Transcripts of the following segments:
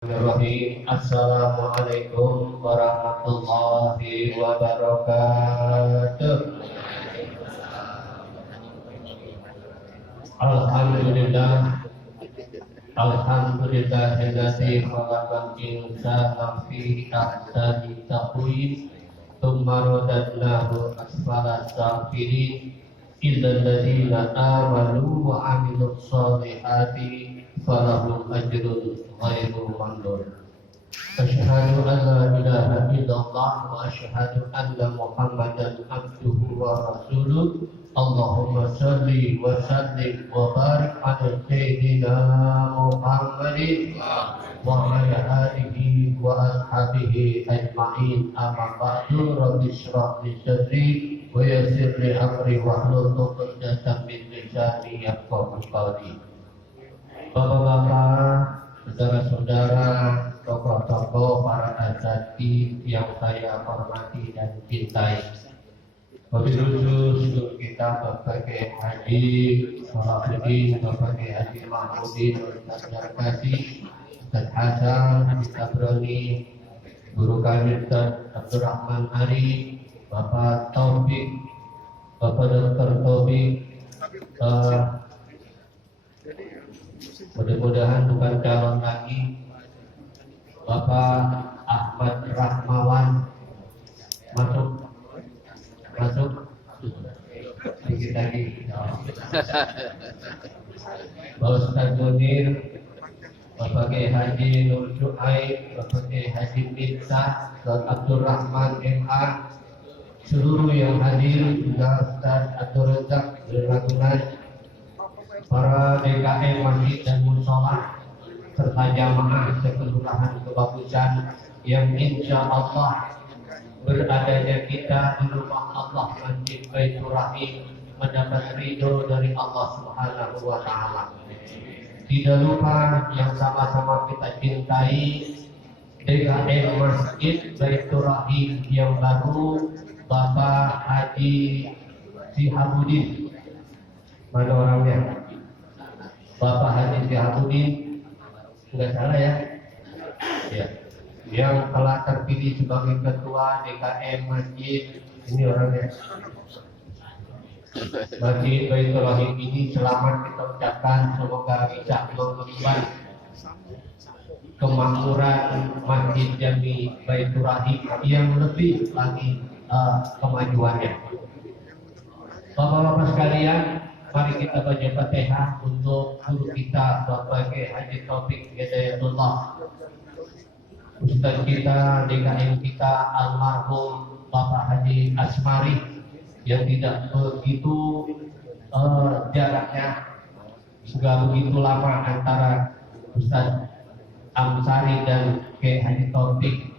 Bismillahirrahmanirrahim. Assalamualaikum warahmatullahi wabarakatuh. Alhamdulillah, alhamdulillahilladzi khalaqal insana fi ahsani taqwim, tsumma radadnahu asfala safilin, illal ladzina amanu wa 'amilus shalihati falahum ajrun ghairu mamnun. Asyhadu an la ilaha illallah wa asyhadu anna Muhammadan abduhu wa rasuluh. Allahumma shalli wa sallim wa barik ala sayyidina Muhammadin wa ala alihi wa ashabihi ajma'in. Amma ba'du, rabbi shrah li sadri wa yassir li amri wahlul 'uqdatam min lisani yafqahu qawli. Bapak-bapak, saudara-saudara, tokoh-tokoh, para asatidz yang saya hormati dan cintai. Wabil khusus untuk kita Bapak Kiai Haji Salahuddin, Bapak Kiai Haji Mahmudin, Ustaz Jarkasi, Ustaz Hasan, Ustaz Broni, Guru kami Ustaz Abdurrahman Ari, Bapak Taufik, Bapak Dr. Taufik, mudah-mudahan bukan calon lagi, Bapak Ahmad Rahmawan, masuk sedikit lagi. Bapak Ustaz Munir, Bapak Kiai Haji Nur Syuaib, Bapak Kiai Haji Miftah, Ustaz Abdurrahman MA, seluruh yang hadir, juga Ustaz Abdul Razak Ragunan, para DKM masjid dan musola serta jamaah sekelurahan Kebagusan yang insya Allah beradanya kita di rumah Allah Masjid Baitur Rahim mendapat ridho dari Allah Subhanahu wa Ta'ala. Tidak lupa yang sama-sama kita cintai DKM Masjid Baitur Rahim yang baru, Bapak Haji Sihabuddin. Mana orangnya? Bapak Haji Sihabuddin, enggak salah ya? Ya. Yang telah terpilih sebagai ketua DKM Masjid, ini orangnya. Masjid Baitur Rahim ini selamat kita ucapkan, semoga bisa mengemban kemakmuran Masjid Jami Baitur Rahim yang lebih lagi kemajuannya. Bapak-bapak sekalian, mari kita baca Fatihah untuk guru kita Bapak Kiai Haji Taufik Hidayatullah, Ustaz kita, DKM kita almarhum Bapak Haji Asmari, yang tidak begitu jaraknya sudah begitu lama antara Ustaz Amsari dan Kiai Haji Taufik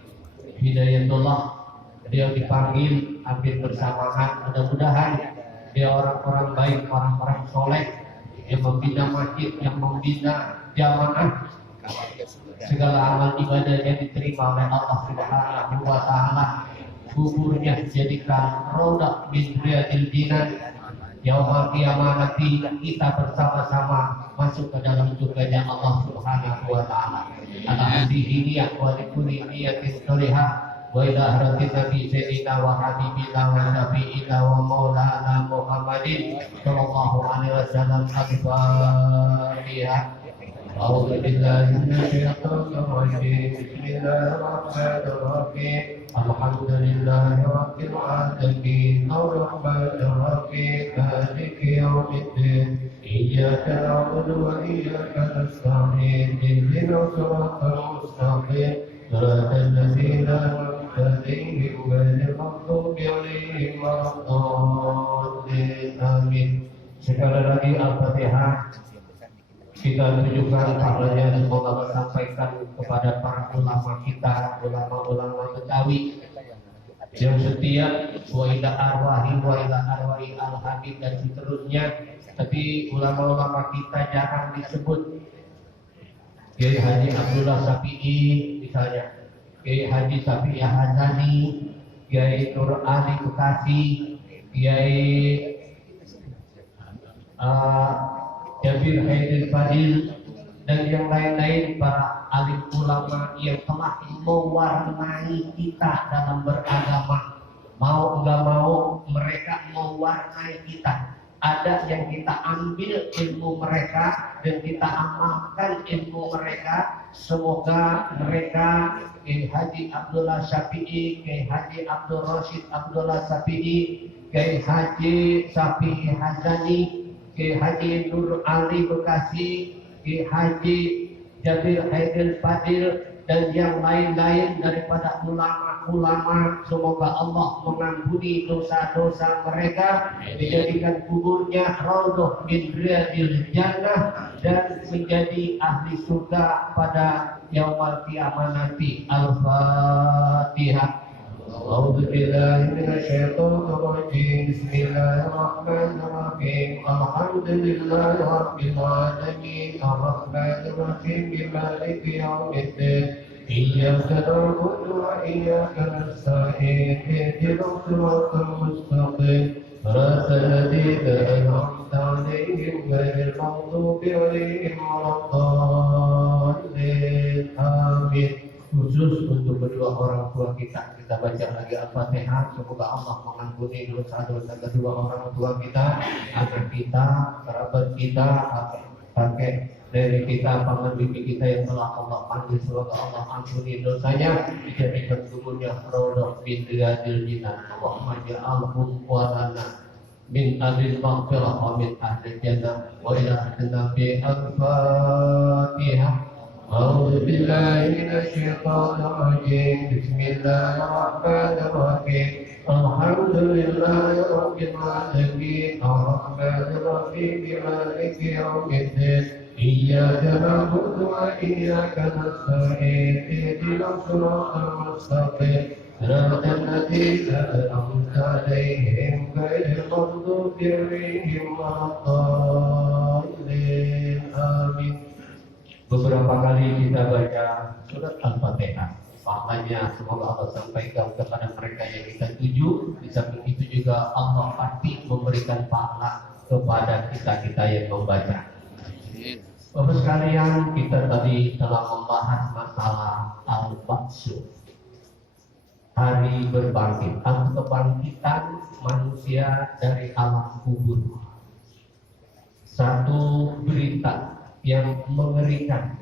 Hidayatullah. Dia dipanggil hampir bersamaan. Mudah-mudahan dia orang-orang baik, orang-orang soleh yang membina masjid, yang membina jamaah. Segala amal ibadahnya diterima oleh Allah Subhanahu wa Ta'ala. Kuburnya jadikan roda min riyadil jinan. Yaumul qiyamah nanti kita bersama-sama masuk ke dalam surganya Allah Subhanahu wa Ta'ala. Alhamdulillah niyah wa likulli niyatin sholihah. Wa ila hadratin Nabi Sayyidina wa Habibina wa Syafi'ina wa Maulana Muhammadin sallallahu alaihi wasallam. Al-Fatihah. أعوذ بالله من الشيطان الرجيم. بسم الله الرحمن الرحيم. الحمد لله رب العالمين الرحمن الرحيم مالك يوم الدين إياك نعبد وإياك نستعين اهدنا الصراط المستقيم صراط الذين أنعمت عليهم غير المغضوب عليهم ولا الضالين آمين. Sekali lagi Al-Fatihah kita tunjukkan pahalanya, semoga tersampaikan kepada para ulama kita, ulama-ulama Betawi yang setia, wa ila arwahi wa ila arwahi al-habib dan seterusnya. Tapi ulama-ulama kita jarang disebut. Kiai Haji Abdullah Syafi'i misalnya, Kiai Haji Syafi'i Hazani, Kiai Nur Ali Bekasi, Kiai Jabir Haidil Fadil, dan yang lain-lain para alim ulama yang telah mewarnai kita dalam beragama. Mau nggak mau mereka mewarnai kita. Ada yang kita ambil ilmu mereka dan kita amalkan ilmu mereka. Semoga mereka Kiai Haji Abdullah Syafi'i, Kiai Haji Abdul Rashid Abdullah Syafi'i, Kiai Haji Syafi'i Hazani, Kiai Haji Nur Ali Bekasi, Kiai Haji Jabir Haidil Fadil, dan yang lain-lain daripada ulama-ulama. Semoga Allah mengampuni dosa-dosa mereka, menjadikan kuburnya raudhah min riyadil jannah, dan menjadi ahli surga pada yaumul qiyamah nanti. Al-Fatihah. A'udzu billahi minasyaitonir rajim. Bismillahirrahmanirrahim. Alhamdulillahi rabbil alamin. Arrahmanir rahim. Maliki yaumiddin. Iyyaka na'budu wa iyyaka nasta'in. Ihdinas siratal mustaqim. Siratal ladzina an'amta 'alaihim ghairil maghdubi 'alaihim waladdallin. Amin. Khusus untuk kedua orang tua kita baca lagi Al-Fatihah. Semoga Allah mengampuni dosa-dosa kedua orang tua kita, anak kita, kerabat kita, kakek dari kita, paman bibi kita yang telah Allah panggil. Semoga Allah ampuni dosanya, dijadikan kuburnya raudhah min riyadil jinan. Allahumma ja'alhum wa lana min ahlil maghfirah wa min ahlil jannah wa ila nabi. Al-Fatihah. A'udzu billahi minasyaitonir rajim. Bismillahirrahmanirrahim. Alhamdulillahi rabbil alamin. Arrahmanir rahim. Maliki yaumiddin. Iyyaka na'budu wa iyyaka nasta'in. Ihdinas siratal mustaqim. Siratal ladzina an'amta 'alaihim ghairil maghdubi 'alaihim waladdallin. Amin. Beberapa kali kita baca surat Al-Fatihah. Makanya semoga Allah sampaikan kepada mereka yang kita tuju. Di samping itu juga Allah pasti memberikan pahala kepada kita yang membaca. Bapak sekalian, kita tadi telah membahas masalah Al-Ba'su, hari berbangkit, atau kebangkitan manusia dari alam kubur. Satu berita yang mengerikan,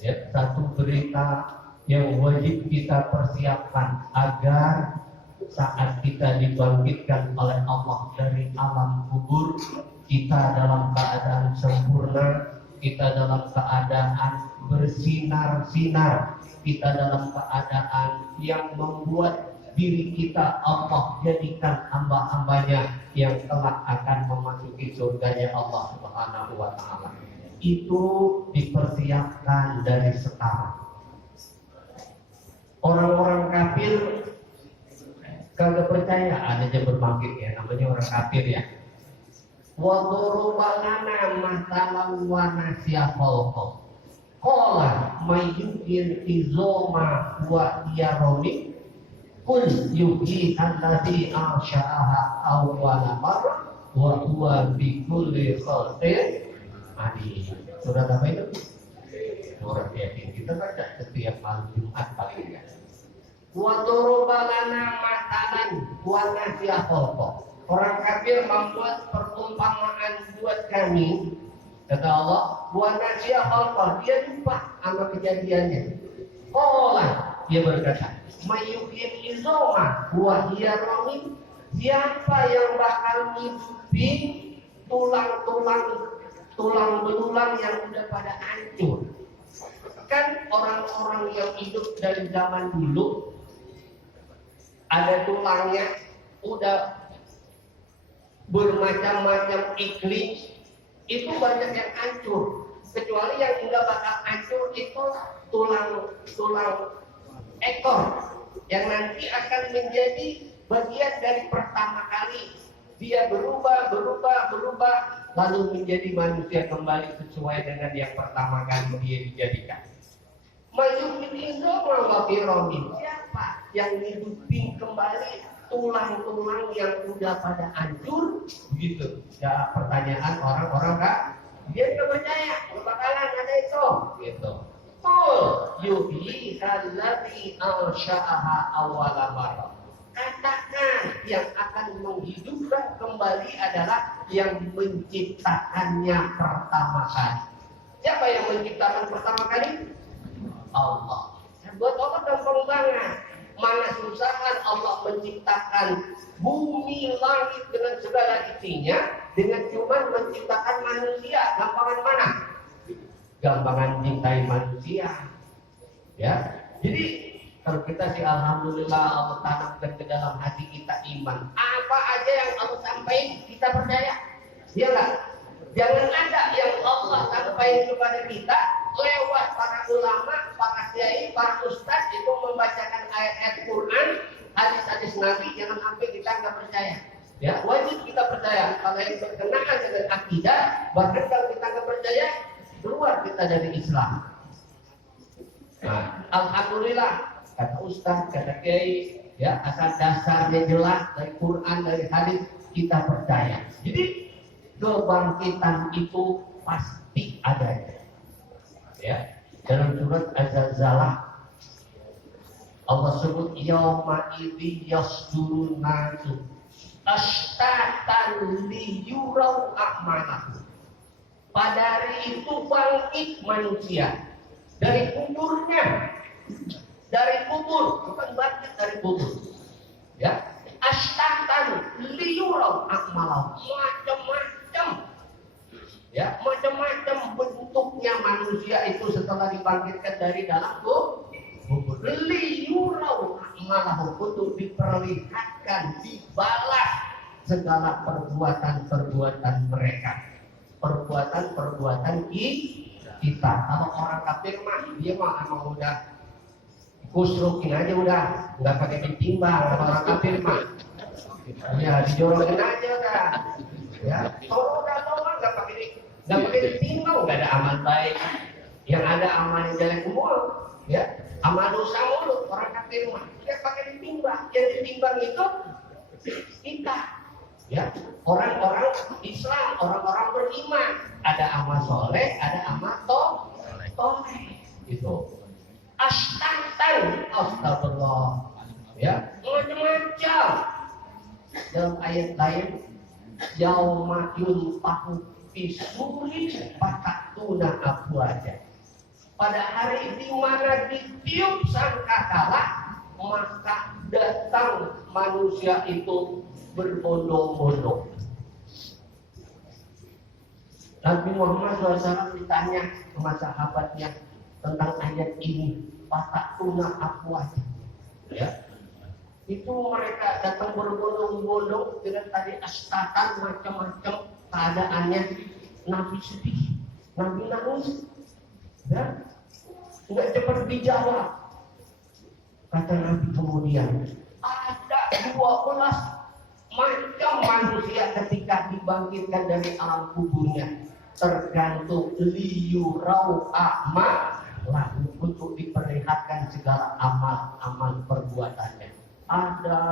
ya, satu berita yang wajib kita persiapkan agar saat kita dibangkitkan oleh Allah dari alam kubur, kita dalam keadaan sempurna, kita dalam keadaan bersinar-sinar, kita dalam keadaan yang membuat diri kita Allah jadikan hamba-hambanya yang telah akan memasuki surganya Allah Subhanahu wa Ta'ala. Itu dipersiapkan dari sekarang. Orang-orang kafir kagak percaya adanya berbangkit, ya, namanya orang kafir, ya. Wa dorobalana masalan wa nasiya khalqa. Qala mayyukil izoma wa yaroni. Qul yuhyi allazi ansha'aha awwala marrah wa huwa bi kulli khalqin. Surat apa itu? Surat Yasin. Kita baca setiap malam Jumat paling tidak. Wa dorobalana masalan wa nasiya khalqa. Orang kafir membuat perumpamaan buat kami. Kata Allah, wa nasiya khalqa. Dia lupa sama kejadiannya. Qala, dia berkata, mayyuhil izoma wa hiya ramim. Siapa yang bakal hidupi tulang belulang yang udah pada hancur? Kan orang-orang yang hidup dari zaman dulu ada tulangnya, udah bermacam-macam iklim, itu banyak yang hancur. Kecuali yang enggak bakal hancur itu tulang ekor yang nanti akan menjadi bagian dari pertama kali dia berubah, lalu menjadi manusia kembali sesuai dengan yang pertama kali dia dijadikan. Mayyuhil izoma wa hiya. Siapa yang hidupin kembali tulang-tulang yang udah pada hancur? Begitu. Ya, pertanyaan orang-orang, Kak, dia nggak percaya. bakalan ada itu. Gitu. Qul yuhyihalladzi ansha'aha awwala marrah. Katakan yang akan menghidupkan kembali adalah yang menciptakannya pertama kali. Siapa yang menciptakan pertama kali? Allah. Buat Allah gampang banget. Mana susahan Allah menciptakan bumi, langit dengan segala isinya dengan cuma menciptakan manusia. Gampangan mana? Gampangan cintai manusia. Ya. Jadi kalau kita sih alhamdulillah Allah tanamkan ke dalam hati kita iman. Apa aja yang Allah sampaikan kita percaya. Iya enggak? Jangan ada yang Allah sampaikan kepada kita lewat para ulama, para kiai, para ustadz itu membacakan ayat-ayat Quran, hadis-hadis Nabi, jangan sampai kita nggak percaya. Ya, wajib kita percaya. Kalau yang berkenaan dengan akidah, bahkan kalau kita nggak percaya, keluar kita dari Islam. Nah, alhamdulillah. Kata ustaz, kata kiai, ya asal dasarnya jelas dari Quran, dari hadis kita percaya. Jadi kebangkitan itu pasti ada. Ya, dalam surat Az-Zalzalah Allah sebut yauma idzi yasdurun nasu ashtatan liyurau a'malahum. Pada hari itu bangkit manusia dari kuburnya. Dari kubur, bukan bangkit dari kubur. Ya, ashtatan liyurau a'malahum. Macam-macam. Ya, macam-macam bentuknya manusia itu setelah dibangkitkan dari dalam kubur. Liyurau a'malahum, untuk diperlihatkan, dibalas segala perbuatan-perbuatan mereka. Perbuatan-perbuatan kita. Kalau orang kafir mah, dia mah emang udah kusrukin aja udah, nggak pakai ditimbang. Orang kafir mah, ya dijorokin aja udah. Ya, kalau udah nggak pakai ditimbang, nggak ada amal baik. Yang ada amal yang jelek mulu, ya, amal dosa mulu. Orang kafir mah, dia pakai ditimbang. Yang ditimbang itu kita, ya, orang-orang Islam, orang-orang beriman. Ada amal soleh, ada amal toleh, gitu. Astatan, astagfirullah, ya, macam-macam. Dalam ayat lain, yauma yunfahu fisuri fatatuna afwaja. Pada hari di mana ditiup sangkakala, maka datang manusia itu berbondong-bondong. Nabi Muhammad SAW ditanya sama sahabatnya tentang ayat ini, fatatuna afwaja. Ya. Itu mereka datang berbondong-bondong dengan tadi astatan macam-macam keadaannya. Nabi sedih, Nabi nangis, dan nggak cepat dijawab. Kata Nabi kemudian, ada 12 macam manusia ketika dibangkitkan dari alam kuburnya, tergantung liyurau a'mal, lalu untuk diperlihatkan segala amal-amal perbuatannya. Ada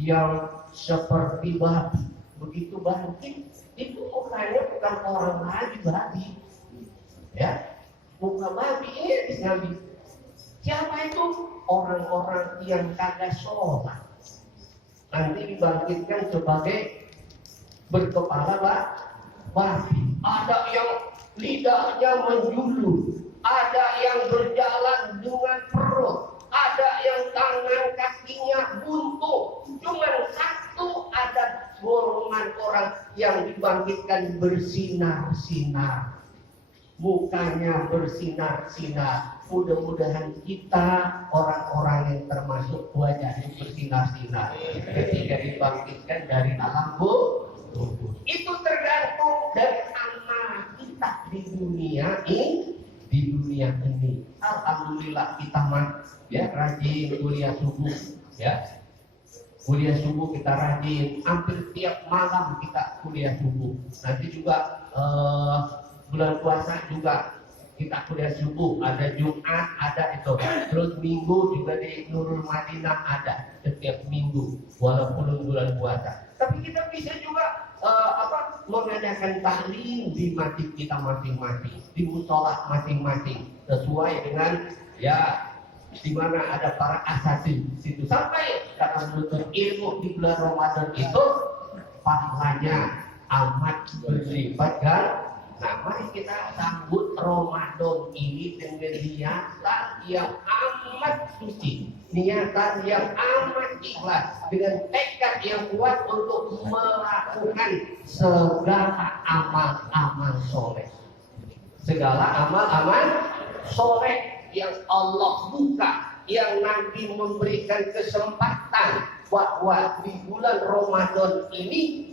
yang seperti babi, begitu bangkit itu mukanya bukan orang lagi babi, ya, muka babi ini Nabi. Siapa itu? Orang-orang yang kagak sholat nanti dibangkitkan sebagai berkepala babi. Ada yang lidahnya menjulur, ada yang berjalan dengan perut, ada yang tangan kakinya buntu. Cuman satu, ada golongan orang yang dibangkitkan bersinar-sinar, mukanya bersinar-sinar. Mudah-mudahan kita orang-orang yang termasuk wajahnya bersinar-sinar ketika dibangkitkan dari alam kubur. Itu tergantung dari amal kita di dunia ini. Alhamdulillah kita mah ya rajin kuliah subuh, ya. Kuliah subuh kita rajin, hampir tiap malam kita kuliah subuh. Nanti juga bulan puasa juga kita kuliah subuh, ada Jumat, ada itu. Terus Minggu juga di Nurul Madinah ada setiap Minggu, walaupun bulan puasa. Tapi kita bisa juga mengadakan taklim di masjid kita masing-masing, di musola masing-masing, sesuai dengan ya di mana ada para asatidz situ. Sampai karena menuntut ilmu di bulan Ramadan itu pahalanya amat berlipat kan. Nah, mari kita sambut Ramadan ini dengan niatan yang amat suci, niatan yang amat ikhlas, dengan tekad yang kuat untuk melakukan segala amal-amal soleh. Segala amal-amal soleh yang Allah buka, yang Nabi memberikan kesempatan bahwa di bulan Ramadan ini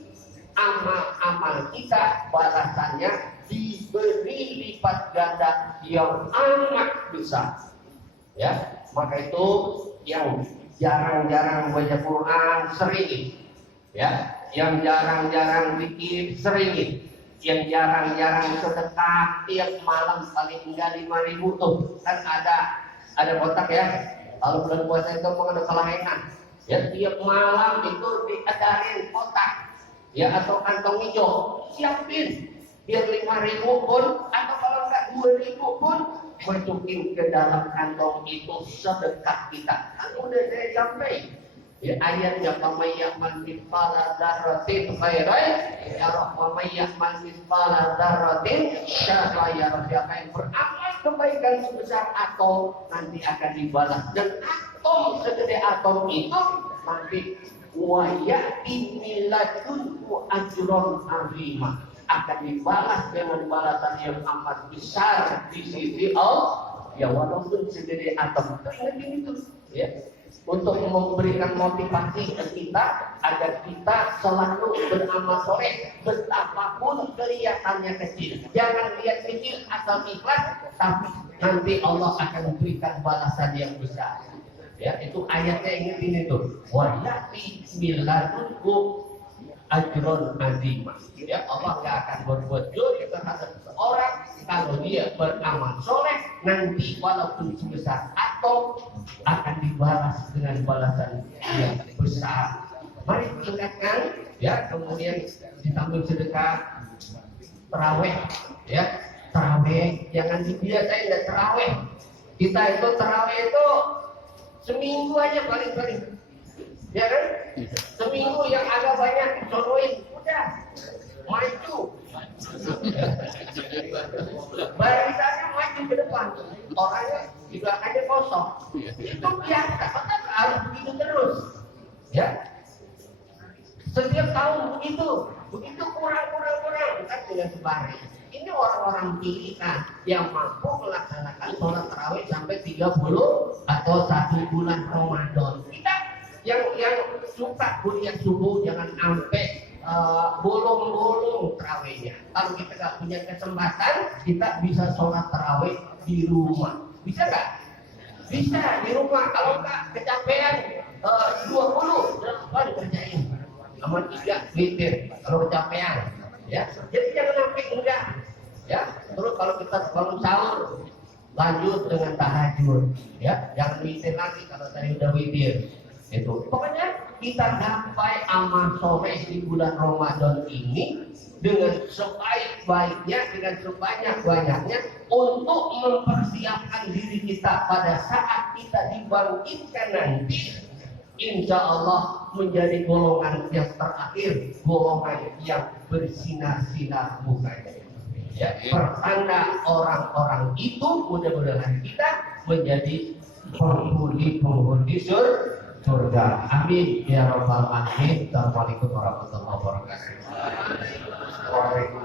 amal-amal kita balasannya diberi lipat ganda yang amat besar. Ya, maka itu yang jarang-jarang baca Quran sering, ya, yang jarang-jarang zikir sering, yang jarang-jarang sedekah tiap malam paling enggak 5.000 tuh kan ada kotak ya. Kalau bulan puasa itu mengenai kelainan, ya tiap malam itu diadain kotak. Ya atau kantong hijau, siapin biar 5.000 pun atau kalau enggak 2.000 pun masukin ke dalam kantong itu sedekah kita. Kan udah saya sampai ya ayatnya pamayya'mal mithqala dzarratin khairan yarah wa mayya'mal mithqala dzarratin syarran yarah. Siapa yang beramal kebaikan sebesar atom nanti akan dibalas, dan atom segede atom itu nanti wa ya'ti miladunhu ajron azima, akan dibalas dengan balasan yang amat besar di sisi Allah. Ya walaupun segede atom. Ingat ini tuh ya, untuk memberikan motivasi ke kita agar kita selalu beramal soleh betapapun kelihatannya kecil. Jangan lihat kecil asal ikhlas, tapi nanti Allah akan memberikan balasan yang besar. Ya, itu ayatnya ingat ini tuh. Wa ya'ti miladunhu ajron azima. Ya, Allah gak akan berbuat dosa terhadap seorang kalau dia beramal soleh, nanti walaupun sebesar atom akan dibalas dengan balasan yang besar. Mari tingkatkan ya, kemudian ditambah sedekah tarawih ya. Tarawih jangan dibiasain enggak tarawih. Kita itu tarawih itu seminggu aja paling-paling. Ya kan? Seminggu yang agak banyak dicontohin, udah maju. Barisannya maju ke depan, orangnya di belakangnya kosong. Itu biasa, maka harus begitu terus. Ya, setiap tahun begitu kurang kan dengan sebaris. Ini orang-orang pilihan yang mampu melaksanakan sholat tarawih sampai 30 atau 1 bulan Ramadan. Kita yang suka kuliah subuh jangan sampai bolong-bolong tarawihnya. Kalau kita nggak punya kesempatan, kita bisa sholat tarawih di rumah. Bisa nggak? Bisa di rumah. Kalau nggak kecapean 20 berapa dikerjain? Sama 3 witir kalau kecapean. Ya, jadi jangan sampai enggak. Ya, terus kalau kita bangun sahur lanjut dengan tahajud. Ya, jangan witir lagi kalau tadi udah witir. Itu pokoknya kita sampai amal soleh di bulan Ramadan ini dengan sebaik-baiknya, dengan sebanyak-banyaknya untuk mempersiapkan diri kita pada saat kita dibangkitkan nanti, insya Allah menjadi golongan yang terakhir, golongan yang bersinar-sinar mukanya. Ya, pertanda orang-orang itu mudah-mudahan kita menjadi penghuni surga. Amin ya rabbal alamin. Assalamualaikum warahmatullahi wabarakatuh.